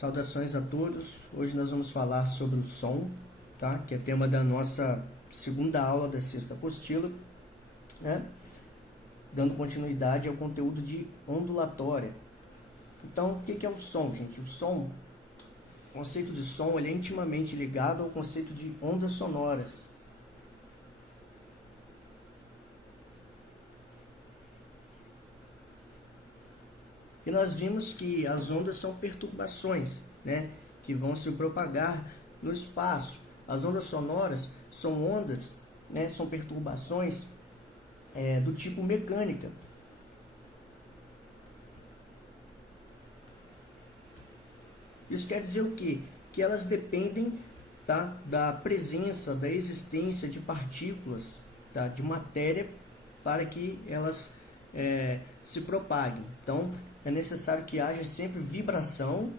Saudações a todos. Hoje nós vamos falar sobre o som, tá? Que é tema da nossa segunda aula da sexta apostila, né? Dando continuidade ao conteúdo de ondulatória. Então, o que é o som, gente? O conceito de som, ele é intimamente ligado ao conceito de ondas sonoras. E nós vimos que as ondas são perturbações, né, que vão se propagar no espaço. As ondas sonoras são ondas, né, são perturbações do tipo mecânica. Isso quer dizer o quê? Que elas dependem, tá, da presença, da existência de partículas, tá, de matéria, para que elas se propaguem. Então, é necessário que haja sempre vibração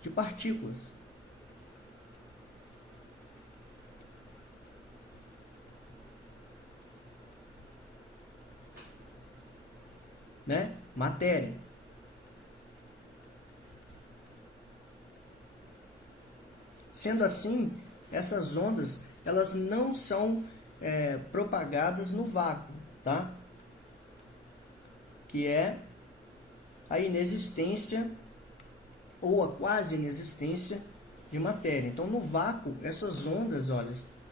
de partículas. Né? Matéria. Sendo assim, essas ondas, elas não são propagadas no vácuo, tá? Que é a inexistência ou a quase inexistência de matéria. Então, no vácuo, essas ondas,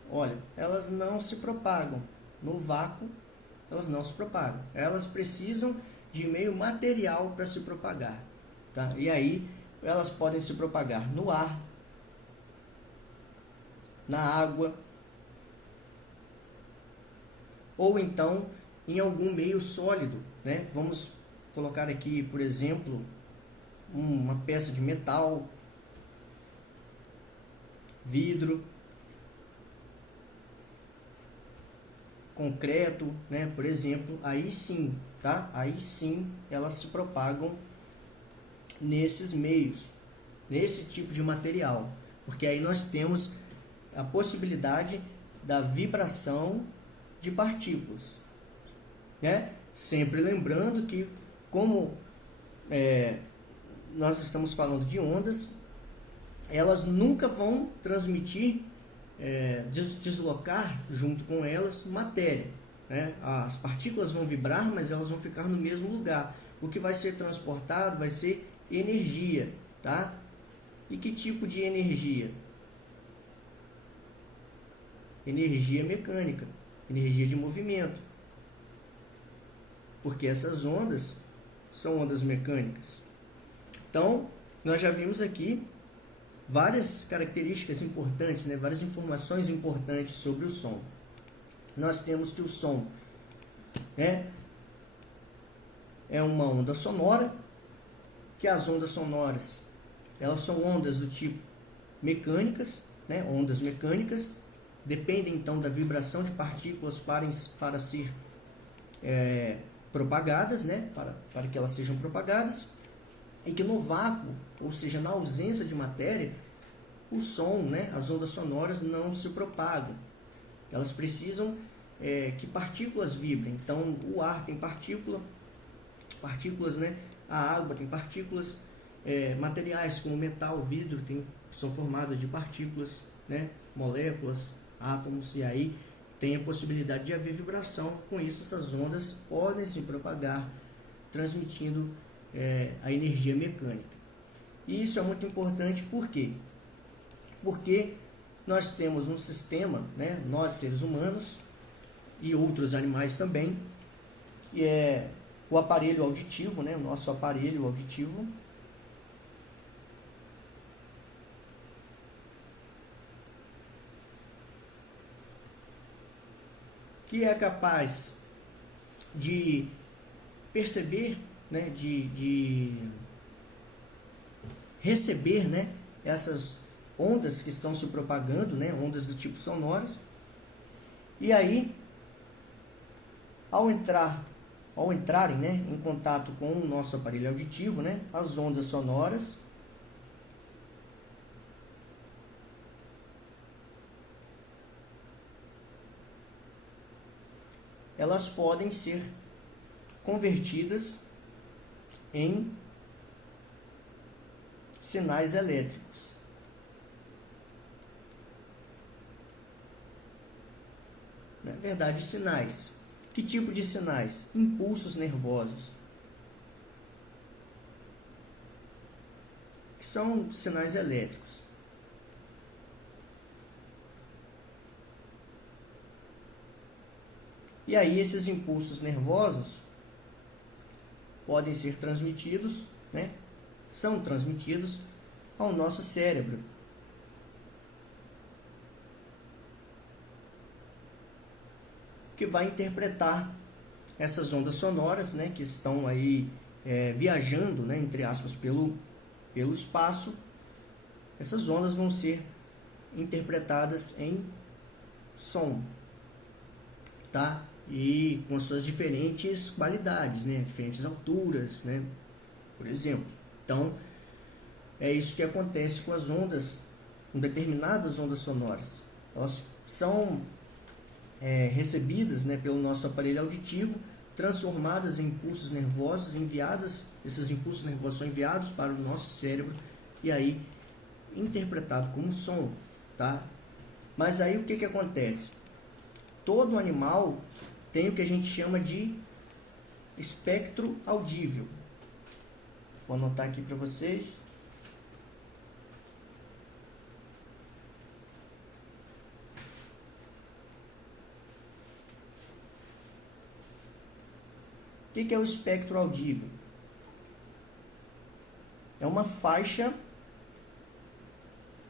olha, elas não se propagam. No vácuo, elas não se propagam. Elas precisam de meio material para se propagar, tá? E aí, elas podem se propagar no ar, na água, ou então em algum meio sólido, né? Vamos colocar aqui, por exemplo, uma peça de metal, vidro, concreto, né? Por exemplo, aí sim, tá? Aí sim elas se propagam nesses meios, nesse tipo de material, porque aí nós temos a possibilidade da vibração de partículas, né? Sempre lembrando que, como nós estamos falando de ondas, elas nunca vão transmitir, deslocar junto com elas matéria, né? As partículas vão vibrar, mas elas vão ficar no mesmo lugar. O que vai ser transportado vai ser energia, tá? E que tipo de energia? Energia mecânica, energia de movimento, porque essas ondas são ondas mecânicas. Então, nós já vimos aqui várias características importantes, né, várias informações importantes sobre o som. Nós temos que o som é uma onda sonora, que as ondas sonoras, elas são ondas do tipo mecânicas, né, ondas mecânicas, dependem então da vibração de partículas para ser propagadas, né? para que elas sejam propagadas, e que no vácuo, ou seja, na ausência de matéria, o som, né? As ondas sonoras não se propagam. Elas precisam que partículas vibrem. Então, o ar tem partículas, né? A água tem partículas, materiais como metal, vidro, são formados de partículas, né? Moléculas, átomos, e aí tem a possibilidade de haver vibração. Com isso, essas ondas podem se propagar, transmitindo a energia mecânica. E isso é muito importante, por quê? Porque nós temos um sistema, né, nós seres humanos e outros animais também, que é o aparelho auditivo, né, o nosso aparelho auditivo, que é capaz de perceber, né, de receber, né, essas ondas que estão se propagando, né, ondas do tipo sonoras. E aí, ao entrarem, né, em contato com o nosso aparelho auditivo, né, as ondas sonoras elas podem ser convertidas em sinais elétricos. Na verdade, sinais. Que tipo de sinais? Impulsos nervosos. Que são sinais elétricos. E aí esses impulsos nervosos podem ser transmitidos, né? São transmitidos ao nosso cérebro. Que vai interpretar essas ondas sonoras, né, que estão aí viajando, né, entre aspas, pelo espaço. Essas ondas vão ser interpretadas em som, tá? E com suas diferentes qualidades, né, diferentes alturas, né, por exemplo. Então, é isso que acontece com as ondas, com determinadas ondas sonoras. Elas são recebidas, né, pelo nosso aparelho auditivo, transformadas em impulsos nervosos, esses impulsos nervosos são enviados para o nosso cérebro e aí interpretado como som, tá? Mas aí o que acontece? Todo animal tem o que a gente chama de espectro audível. Vou anotar aqui para vocês. O que é o espectro audível? É uma faixa,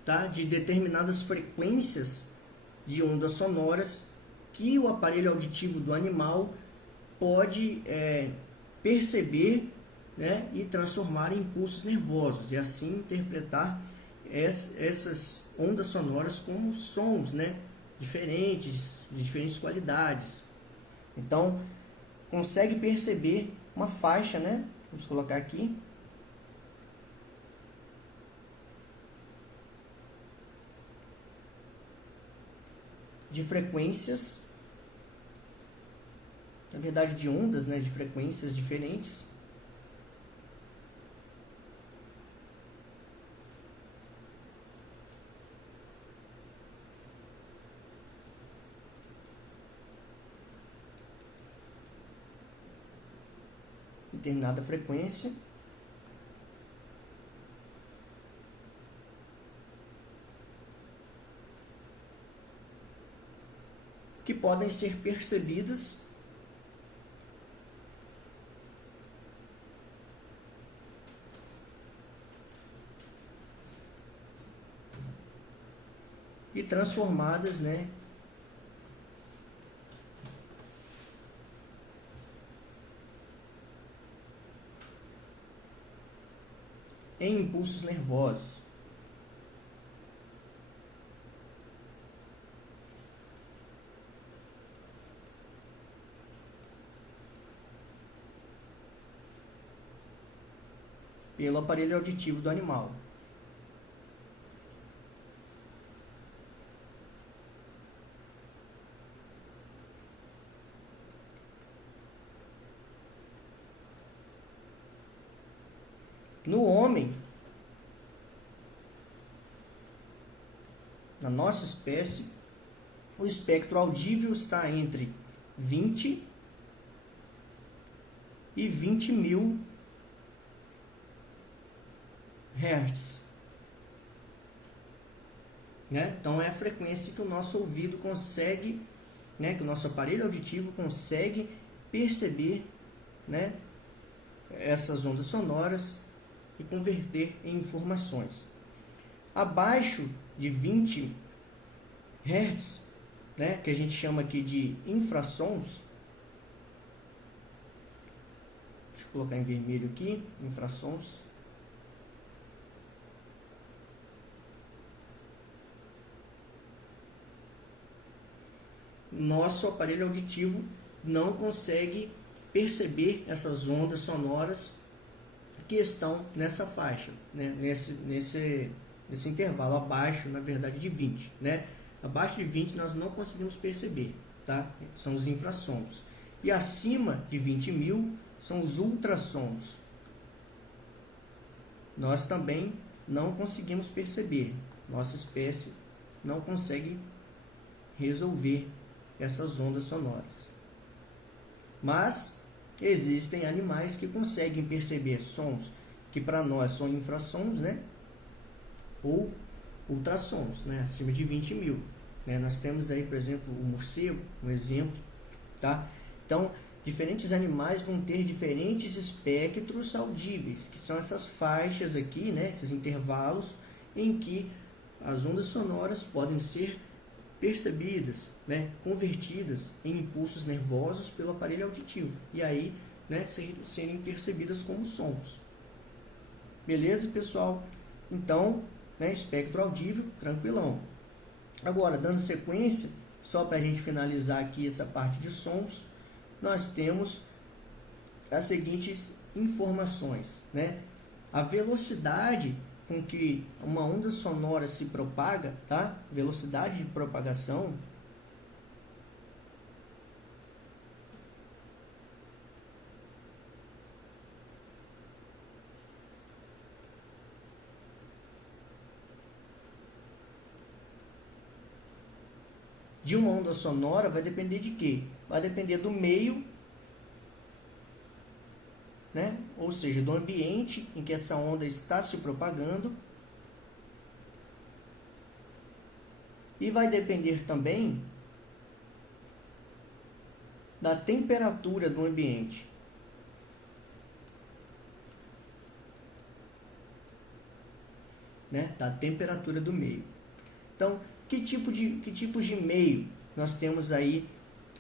tá, de determinadas frequências de ondas sonoras que o aparelho auditivo do animal pode perceber, né, e transformar em impulsos nervosos e assim interpretar essas ondas sonoras como sons, né, diferentes, de diferentes qualidades. Então, consegue perceber uma faixa, né? Vamos colocar aqui. De frequências, na verdade de ondas, né? De frequências diferentes. Determinada frequência. Que podem ser percebidas e transformadas, né, em impulsos nervosos. Pelo aparelho auditivo do animal. No homem, na nossa espécie, o espectro audível está entre 20 e 20.000 Hz. Né? Então é a frequência que o nosso ouvido consegue, né, que o nosso aparelho auditivo consegue perceber, né, essas ondas sonoras e converter em informações. Abaixo de 20 Hz, né, que a gente chama aqui de infrassons. Deixa eu colocar em vermelho aqui, infrassons. Nosso aparelho auditivo não consegue perceber essas ondas sonoras que estão nessa faixa, né? nesse intervalo abaixo, na verdade, de 20, né? Abaixo de 20 nós não conseguimos perceber, tá? São os infrassons. E acima de 20.000 são os ultrassons. Nós também não conseguimos perceber. Nossa espécie não consegue resolver essas ondas sonoras. Mas existem animais que conseguem perceber sons que para nós são infrassons, né? Ou ultrassons, né? Acima de 20.000. Né? Nós temos aí, por exemplo, o morcego, um exemplo. Tá? Então, diferentes animais vão ter diferentes espectros audíveis, que são essas faixas aqui, né? Esses intervalos em que as ondas sonoras podem ser percebidas, né, convertidas em impulsos nervosos pelo aparelho auditivo e aí, né, serem percebidas como sons. Beleza, pessoal? Então, né, espectro audível, tranquilão. Agora, dando sequência, só para a gente finalizar aqui essa parte de sons, nós temos as seguintes informações, né? A velocidade com que uma onda sonora se propaga, tá? Velocidade de propagação de uma onda sonora vai depender de quê? Vai depender do meio, né? Ou seja, do ambiente em que essa onda está se propagando. E vai depender também da temperatura do ambiente. Né? Da temperatura do meio. Então, que tipos de meio nós temos aí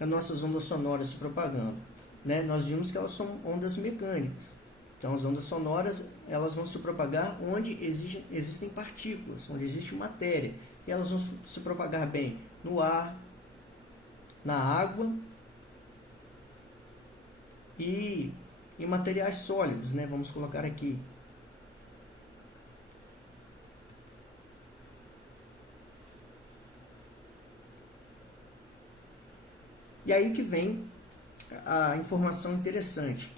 as nossas ondas sonoras se propagando? Né? Nós vimos que elas são ondas mecânicas. Então, as ondas sonoras elas vão se propagar onde existem partículas, onde existe matéria. E elas vão se propagar bem no ar, na água e em materiais sólidos, né? Vamos colocar aqui. E aí que vem a informação interessante.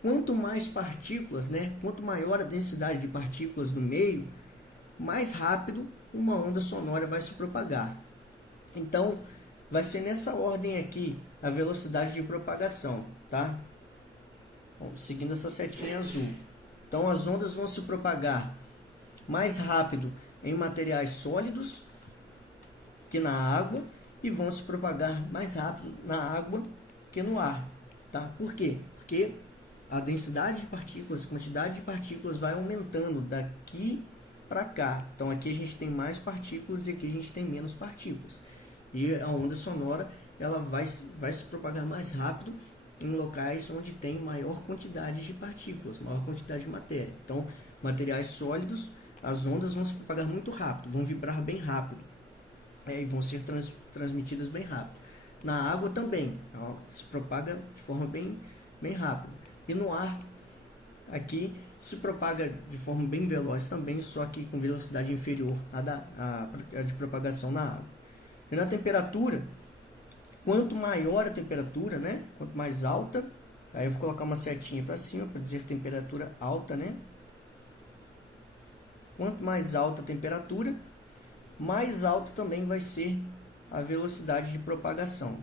Quanto mais partículas, né? Quanto maior a densidade de partículas no meio, mais rápido uma onda sonora vai se propagar. Então, vai ser nessa ordem aqui a velocidade de propagação, tá? Bom, seguindo essa setinha azul. Então, as ondas vão se propagar mais rápido em materiais sólidos que na água e vão se propagar mais rápido na água que no ar, tá? Por quê? Porque a densidade de partículas, a quantidade de partículas vai aumentando daqui para cá. Então aqui a gente tem mais partículas e aqui a gente tem menos partículas. E a onda sonora ela vai se propagar mais rápido em locais onde tem maior quantidade de partículas, maior quantidade de matéria. Então, materiais sólidos, as ondas vão se propagar muito rápido, vão vibrar bem rápido, e vão ser transmitidas bem rápido. Na água também, se propaga de forma bem rápida. E no ar, aqui, se propaga de forma bem veloz também, só que com velocidade inferior à de propagação na água. E na temperatura, quanto maior a temperatura, né? Quanto mais alta, aí eu vou colocar uma setinha para cima para dizer temperatura alta, né? Quanto mais alta a temperatura, mais alta também vai ser a velocidade de propagação.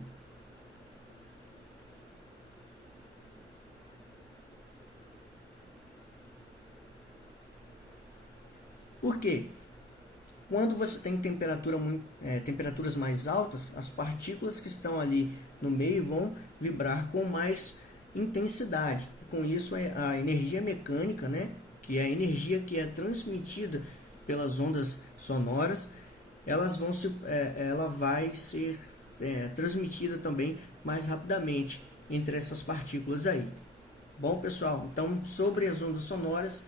Por quê? Quando você tem temperaturas mais altas, as partículas que estão ali no meio vão vibrar com mais intensidade. Com isso, a energia mecânica, né, que é a energia que é transmitida pelas ondas sonoras, ela vai ser transmitida também mais rapidamente entre essas partículas aí. Bom, pessoal, então sobre as ondas sonoras,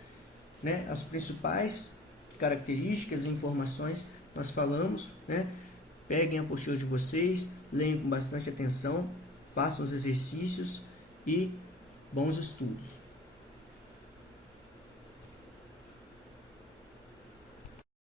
né, as principais características e informações nós falamos, né? Peguem a apostila de vocês, leiam com bastante atenção, façam os exercícios e bons estudos.